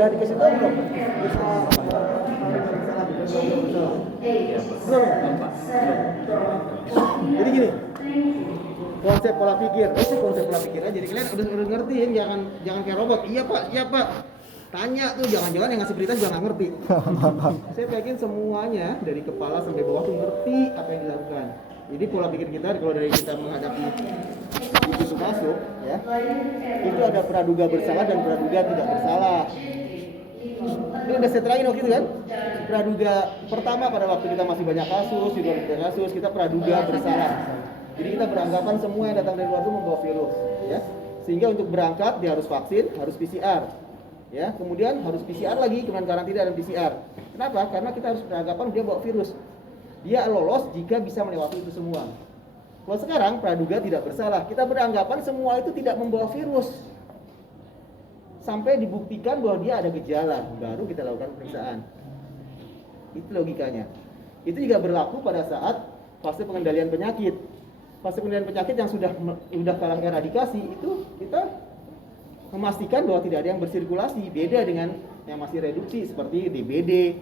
udah dikasih tahu belum? Belum. Jadi gini, konsep pola pikir, konsep pola pikir aja. Jadi kalian udah ngertiin, jangan kayak robot. Iya pak. Tanya tuh, jangan-jangan yang ngasih berita juga nggak ngerti. Saya pengen semuanya dari kepala sampai bawah tuh ngerti apa yang dilakukan. Jadi pola pikir kita kalau dari kita menghadapi itu masuk, ya, itu ada praduga bersalah dan praduga tidak bersalah. Ini udah saya terangin waktu itu kan. Praduga pertama pada waktu kita masih banyak kasus, di luar kasus kita praduga bersalah. Jadi kita beranggapan semua yang datang dari luar itu membawa virus, ya. Sehingga untuk berangkat dia harus vaksin, harus PCR. Ya, kemudian harus PCR lagi, kemudian karantina dan PCR. Kenapa? Karena kita harus beranggapan dia bawa virus. Dia lolos jika bisa melewati itu semua. Kalau sekarang praduga tidak bersalah, kita beranggapan semua itu tidak membawa virus. Sampai dibuktikan bahwa dia ada gejala, baru kita lakukan pemeriksaan. Itu logikanya. Itu juga berlaku pada saat fase pengendalian penyakit. Fase pengendalian penyakit yang sudah kalah eradikasi itu kita memastikan bahwa tidak ada yang bersirkulasi, beda dengan yang masih reduksi seperti DBD,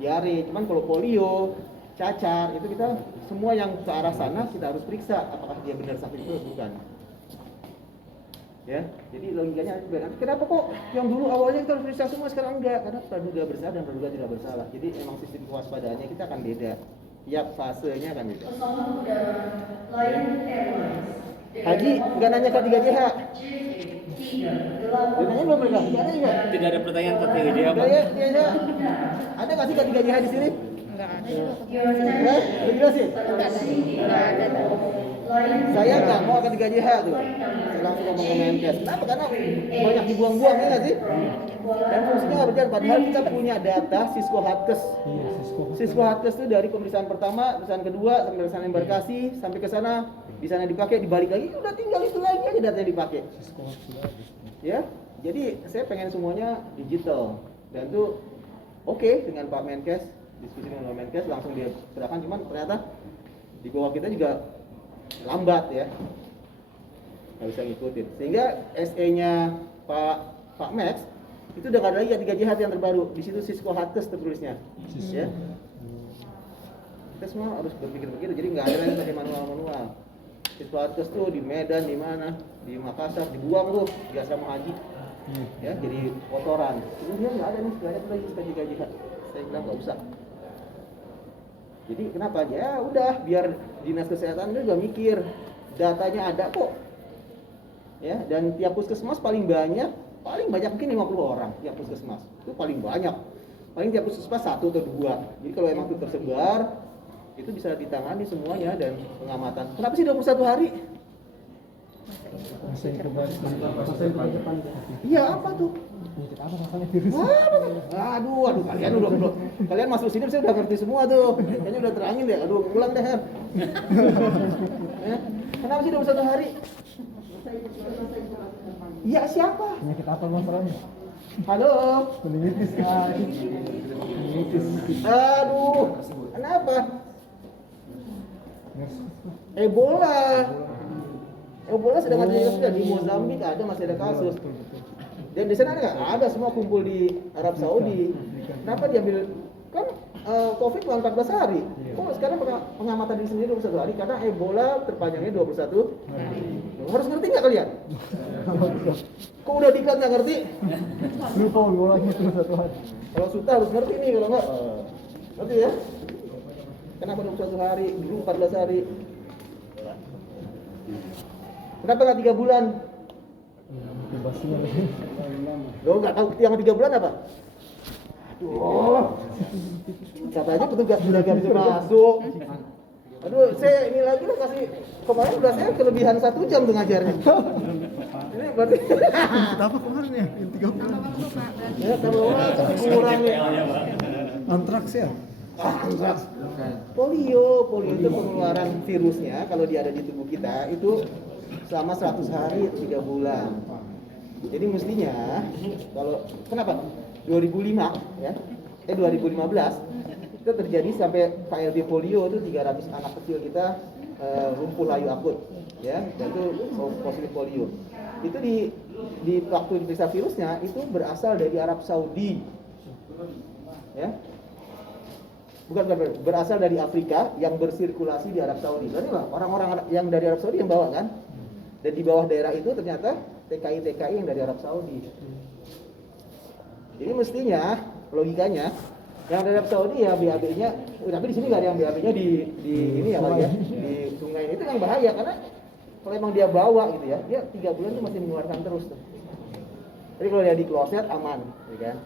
diare. Cuman kalau polio, cacar, itu kita semua yang ke arah sana kita harus periksa apakah dia benar sakit itu atau bukan. Ya, jadi logikanya kenapa kok yang dulu awalnya kita harus periksa semua sekarang enggak? Karena praduga bersalah dan praduga tidak bersalah. Jadi emang sistem kewaspadaannya kita akan beda. Tiap fasenya akan beda. Haji nggak nanya K3JH. Ditanya belum mereka? Tidak ada pertanyaan K3JH apa? Ada nggak sih K3JH di sini? Enggak ada. Udah jelasin? Enggak ada. Saya nggak mau K3JH tuh. Saya langsung ngomong ke Menkes. Kenapa? Karena banyak dibuang-buang ya nggak sih? Dan fungsinya nggak berjalan. Padahal kita punya data Cisco Hardcase. Cisco Hardcase itu dari pemeriksaan pertama, pemeriksaan kedua, pemeriksaan embarkasi sampai ke sana. Di sana dipakai, dibalik lagi, udah tinggal itu lagi aja datanya dipakai. Ya, jadi saya pengen semuanya digital dan itu oke dengan Pak Menkes, diskusi dengan Pak Menkes langsung dia serahkan, cuman ternyata di bawah kita juga lambat ya, nggak bisa ngikutin. Sehingga SE-nya Pak Max itu udah nggak ada lagi K3JH yang terbaru, di situ Cisco Hardcase tertulisnya. Ya. Kita semua harus berpikir begitu, jadi nggak ada lagi pakai manual. Cisco Hardcase tuh di Medan, di mana, di Makassar dibuang tuh di asrama haji, ya jadi kotoran. Kemudian nggak ada nih, nggak ada lagi K3JH. Saya bilang nggak usah. Jadi kenapa? Ya udah, biar dinas kesehatan juga mikir, datanya ada kok. Ya, dan tiap puskesmas paling banyak mungkin 50 orang tiap puskesmas. Itu paling banyak. Paling tiap puskesmas 1 atau 2. Jadi kalau emang itu tersebar, itu bisa ditangani semuanya dan pengamatan. Kenapa sih 21 hari? Masa inkubasi. Iya, apa tuh? Apa masalahnya virus? Aduh, kalian masuk sini saya udah ngerti semua tuh. Kayaknya udah terangin deh. Aduh, ulang deh, Her. Ya, kenapa sih 21 hari? Iya, siapa? Penyakit apa masalahnya? Halo. Meningitis. Aduh, kenapa? Ebola sedang ada sudah di Mozambik ada, masih ada kasus. Dan di sana nggak ada, semua kumpul di Arab Saudi. Kenapa diambil? Kan COVID cuma 14 hari. Kok sekarang pengamatan di sini 21 hari? Karena Ebola terpanjangnya 21 hari. Harus ngerti nggak kalian? Kok udah diklat nggak ngerti? Lupa Ebolanya cuma 1 hari. Kalau Suta harus ngerti nih, kalau nggak ngerti ya? Kenapa 21 hari? Dulu 14 hari. Kenapa nggak 3 bulan? Inkubasinya Lo nggak tahu yang 3 bulan apa? Aduh, katanya petugas penjaga bisa masuk. Aduh, saya ini lagi lah kasih, kemarin udah saya kelebihan 1 jam tuh ngajarnya. Ini berarti apa kemarin ya? Yang 3 bulan. ya kalau kurang ya. Antraks ya? Antraks. Polio itu pengeluaran virusnya kalau dia ada di tubuh kita itu selama 100 hari 3 bulan. Jadi mestinya kalau kenapa 2005 ya 2015 itu terjadi sampai KLB polio itu 300 anak kecil kita lumpuh layu akut ya, dan itu positif polio. Itu di di waktu diperiksa virusnya itu berasal dari Arab Saudi, ya. Bukan, berasal dari Afrika yang bersirkulasi di Arab Saudi. Berarti orang-orang yang dari Arab Saudi yang bawa kan? Dan di bawah daerah itu ternyata TKI yang dari Arab Saudi. Jadi mestinya logikanya yang dari Arab Saudi ya BAB-nya, tapi di sini nggak ada yang BAB-nya di ini ya Pak ya, di sungai itu kan bahaya karena kalau emang dia bawa gitu ya, dia 3 bulan tuh masih mengeluarkan terus tuh. Jadi kalau dia di kloset aman, ya kan?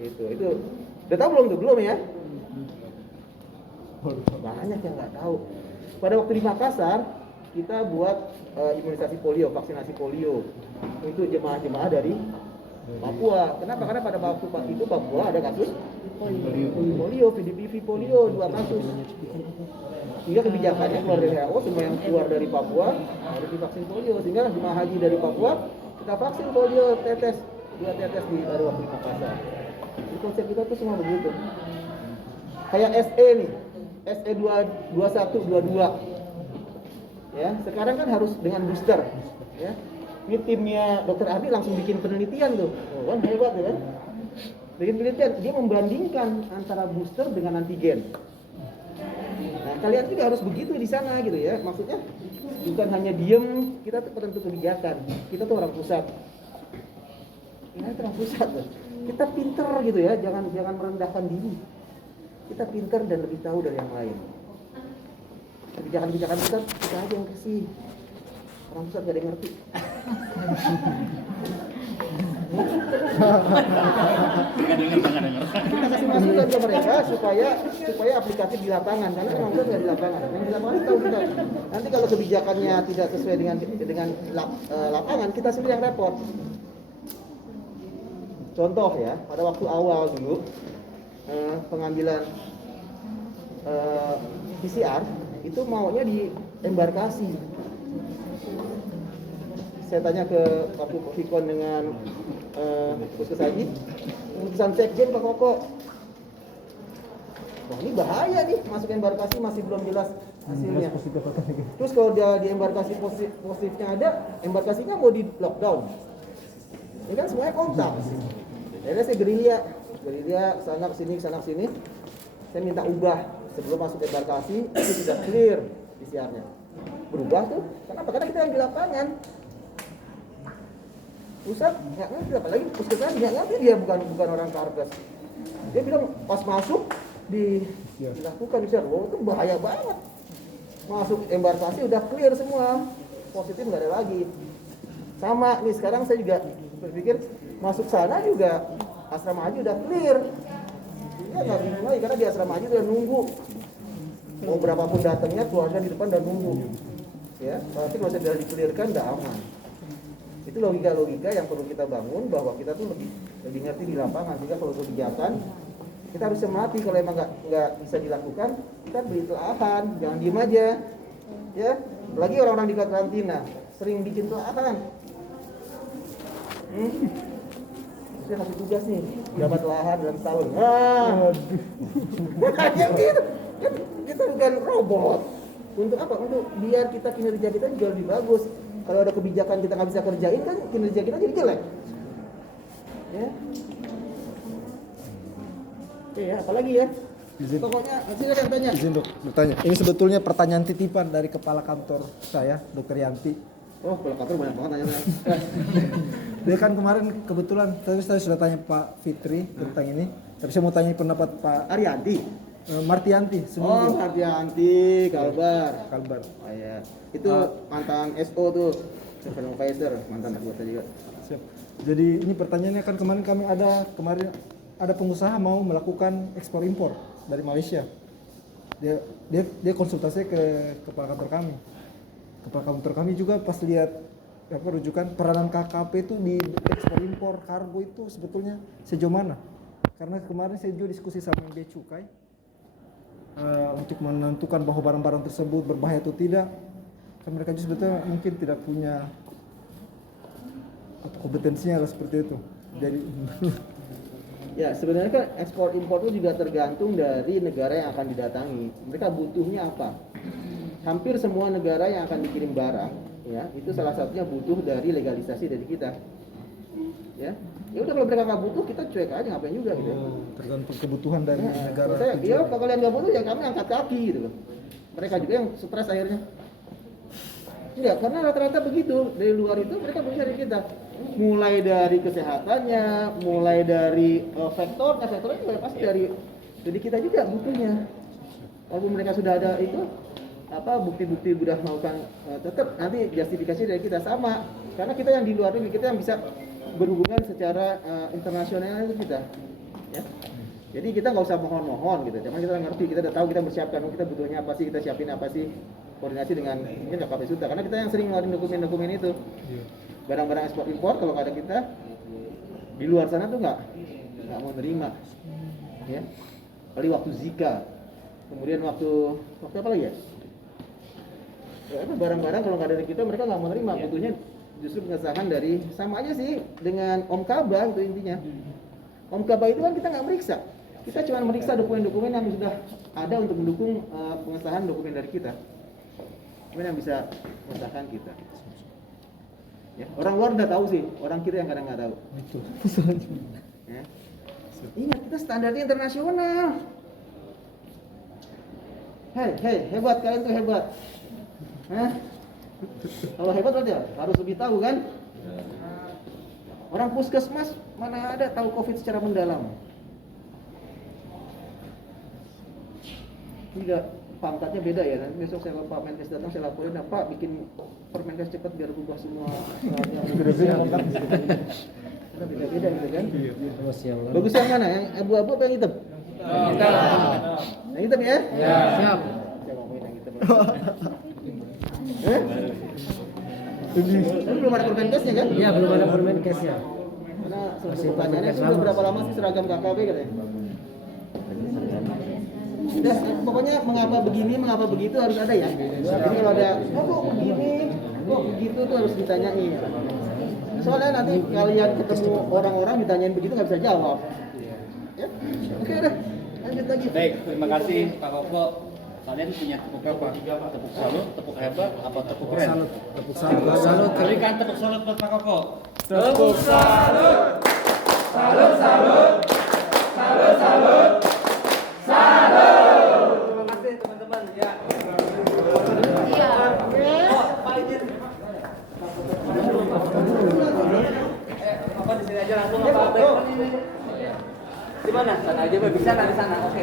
Itu. Udah tahu belum tuh? Belum ya? Banyak yang nggak tahu. Pada waktu di Makassar kita buat imunisasi polio, vaksinasi polio untuk jemaah-jemaah dari Papua. Kenapa? Karena pada waktu itu Papua ada kasus polio, VDPV polio 2 kasus. Sehingga kebijakannya keluar dari WHO, semua yang keluar dari Papua harus divaksin polio. Sehingga jemaah haji dari Papua kita vaksin polio tetes, 2 tetes pada waktu di Makassar. Jadi konsep kita tuh semua begitu. Kayak SE nih, SE 21, 22. Ya, sekarang kan harus dengan booster, ya. Ini timnya Dr. Ardi langsung bikin penelitian tuh. Oh, kan hebat ya kan? Bikin penelitian, dia membandingkan antara booster dengan antigen. Nah, kalian juga harus begitu di sana gitu ya. Maksudnya bukan hanya diem, kita tuh penentu kebijakan. Kita tuh orang pusat. Kita tuh orang pusat tuh. Kita pinter gitu ya, jangan merendahkan diri. Kita pinter dan lebih tahu dari yang lain. Kebijakan-kebijakan pusat kita aja yang kasih. Orang pusat gak ada yang ngerti. Kita kasih masukan ke mereka supaya aplikatif di lapangan, karena orang pusat nggak di lapangan. Yang di lapangan tahu kita. Nanti kalau kebijakannya tidak sesuai dengan lapangan, kita sendiri yang repot. Contoh ya, pada waktu awal dulu pengambilan PCR itu maunya di embarkasi. Saya tanya ke waktu Vikon dengan Puskes Haji, keputusan Sekjen Pak Koko. Wah, ini bahaya nih, masuk embarkasi masih belum jelas hasilnya. Terus kalau dia di embarkasi positifnya ada, embarkasinya mau di lockdown. Ini kan semuanya kontak. Akhirnya saya gerilya sana kesini. Saya minta ubah sebelum masuk embarkasi itu sudah clear PCR-nya. Berubah tuh, kenapa? Karena kita yang di lapangan. Pusat nggak ngerti, apalagi puskesmas nggak ngerti, dia bukan orang Kargas. Dia bilang pas masuk dilakukan PCR, wow itu bahaya banget. Masuk embarkasi udah clear semua, positif nggak ada lagi. Sama nih sekarang saya juga berpikir masuk sana juga asrama haji udah clear. Dia nggak bingung lagi karena di asrama haji udah nunggu. Mau berapapun datangnya keluarga di depan dan nunggu. Ya, berarti kalau sudah di-clearkan udah aman. Itu logika-logika yang perlu kita bangun bahwa kita tuh lebih ngerti di lapangan. Sehingga kalau kebijakan kita harus semati, kalau emang nggak bisa dilakukan, kita beri telahan, jangan diem aja. Ya, lagi orang-orang di karantina sering bikin telahan. Saya kasih tugas nih, dapat lahan dalam setahun. Yang gitu. Kan kita bukan robot. Untuk apa? Untuk biar kita kinerja kita juga lebih bagus. Kalau ada kebijakan kita nggak bisa kerjain kan kinerja kita jadi jelek. Ya. Oke ya, apalagi ya? Pokoknya silakan tanya. Izin dok, bertanya. Ini sebetulnya pertanyaan titipan dari kepala kantor saya, Dr. Yanti. Oh, kalau kantor banyak banget tanya. Dia kan kemarin kebetulan saya sudah tanya Pak Fitri tentang ini, tapi saya mau tanya pendapat Pak Arianti. Martianti. Oh, Martianti, Kalbar. Oh iya. Itu mantan SO tuh, supervisor, mantan anggota juga. Siap. Jadi ini pertanyaannya kan kemarin ada pengusaha mau melakukan ekspor impor dari Malaysia. Dia konsultasi ke kepala kantor kami. Kepala kantor kami juga pas lihat rujukan peranan KKP itu di ekspor impor kargo itu sebetulnya sejauh mana? Karena kemarin saya juga diskusi sama Bea Cukai untuk menentukan bahwa barang-barang tersebut berbahaya atau tidak. Kan mereka juga sebetulnya mungkin tidak punya kompetensinya seperti itu. Jadi ya sebenarnya kan ekspor impor itu juga tergantung dari negara yang akan didatangi. Mereka butuhnya apa? Hampir semua negara yang akan dikirim barang, ya itu salah satunya butuh dari legalisasi dari kita. Ya, ya udah kalau mereka nggak butuh kita cuek aja, ngapain juga gitu. Tergantung kebutuhan dari negara. Saya, tujuan. ya kalau kalian nggak butuh ya kami angkat kaki gitu loh. Mereka juga yang stres akhirnya. Enggak, karena rata-rata begitu dari luar itu mereka mencari kita. Mulai dari kesehatannya, mulai dari vektornya juga pasti dari kita juga butuhnya. Walaupun mereka sudah ada itu bukti-bukti sudah melakukan tetap nanti justifikasi dari kita sama. Karena kita yang di luar negeri kita yang bisa berhubungan secara internasional itu kita. Ya. Jadi kita nggak usah mohon-mohon gitu. Cuman kita ngerti, kita udah tahu kita bersiapkan, kita butuhnya apa sih, kita siapin apa sih, koordinasi dengan mungkin KP Suta. Karena kita yang sering ngeluarin dokumen-dokumen itu. Barang-barang ekspor impor kalau nggak ada kita di luar sana tuh nggak mau terima. Ya. Kali waktu Zika, kemudian waktu apa lagi ya? Barang-barang kalau nggak ada kita mereka nggak mau terima, butuhnya justru pengesahan dari sama aja sih dengan Om Kaba itu intinya. Om Kaba itu kan kita nggak meriksa, kita cuma meriksa dokumen-dokumen yang sudah ada untuk mendukung pengesahan dokumen dari kita. Dokumen yang bisa mengesahkan kita. Ya, orang luar udah tahu sih, orang kita yang kadang nggak tahu. Itu. Ya. Ingat kita standarnya internasional. Hei, hebat kalian tuh hebat. Hah? Kalau hebat berarti harus lebih tahu kan? Orang puskesmas mana ada tahu COVID secara mendalam? Tidak, pangkatnya beda ya. Nanti besok saya Pak Menkes datang saya laporin, Pak bikin Permenkes cepat biar berubah semua. Beda-beda gitu kan? Bagus yang mana? Yang abu-abu apa yang hitam? Yang hitam ya? Ya. Siap. Saya ngomongin yang hitam. Tapi belum ada Permenkesnya kan? Iya, belum ada Permenkesnya. Karena pertanyaannya itu udah berapa lama sih seragam KKB katanya? Udah, pokoknya mengapa begini, mengapa begitu harus ada ya. Jadi kalau ada, kok begini, kok begitu tuh harus ditanyain. Soalnya nanti kalian ketemu orang-orang ditanyain begitu nggak bisa jawab. Ya, oke udah, lanjut lagi. Baik, terima kasih Pak Koko. Kalian punya tepuk apa? Tepuk salut, tepuk hebat, apa tepuk keren? Tepuk salut. Salut. Berikan tepuk salut buat Pak Koko. Tepuk salut. Salut, salut. Salut, salut. Salut. Terima kasih teman-teman ya. Iya. Oh, Pak izin. Apa di sini aja langsung apa? Di mana? Sana aja, bisa nggak di sana? Oke.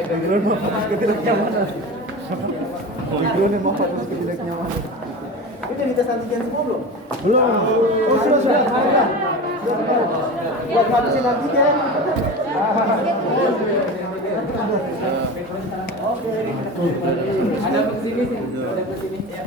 Background yang mau tidak nyaman. Udah dites antigen semua belum? Belum. Oh sudah. Buat ngabisin antigen. Oke. Ada ke sini sih. Ada ke sini. Ya.